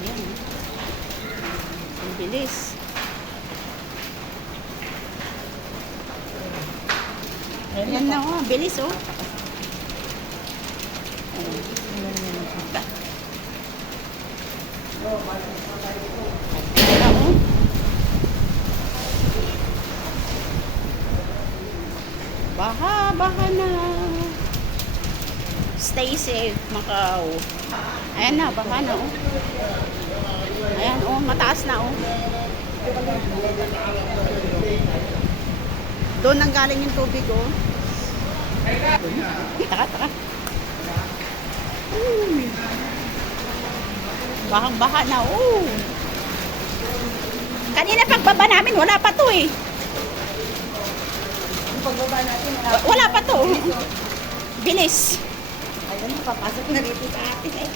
Ayan. Ang bilis. Ayan na oh, bilis oh. Ayan na oh. Baha na. Stay safe, Macau. Ayan na, baha na oh. Ayan oh, mataas na oh. Doon nang galing yung tubig oh. Taka. Bahang-baha na oh. Kanina pagbaba namin, wala pa to eh. Yung pagbaba natin, Wala pa to. Bilis. ayun, papasok na dito sa atin eh.